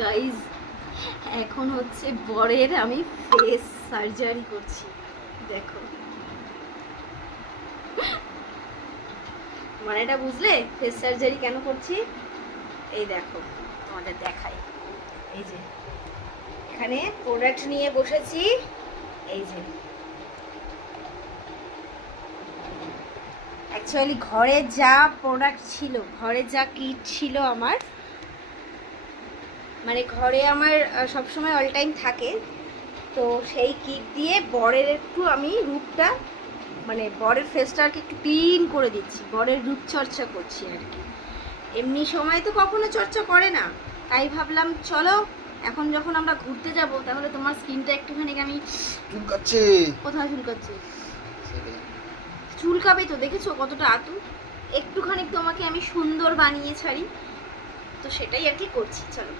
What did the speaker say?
Guys, এখন হচ্ছে বরের আমি ফেস সার্জারি করছি। দেখো, মানেটা বুঝলে? ফেস সার্জারি কেন করছি? এই দেখো, তোমাদের দেখাই। এই যে এখানে প্রোডাক্ট নিয়ে বসেছি। এই যে অ্যাকচুয়ালি ঘরে যা প্রোডাক্ট ছিল, ঘরে যা কিট ছিল আমার, মানে ঘরে আমার সবসময় অল টাইম থাকে, তো সেই কিট দিয়ে বরের একটু আমি রূপটা, মানে বরের ফেসটা আর কি একটু ক্লিন করে দিচ্ছি, বরের রূপচর্চা করছি আর কি। এমনি সময় তো কখনো চর্চা করে না, তাই ভাবলাম চলো এখন যখন আমরা ঘুরতে যাব তাহলে তোমার স্কিনটা একটুখানি আমি চুলকাচ্ছে। কোথায় চুলকাচ্ছে? চুলকাবে তো, দেখেছো কতটা আতু, একটুখানি তোমাকে আমি সুন্দর বানিয়ে ছাড়ি, তো সেটাই আর কি করছি। চলো।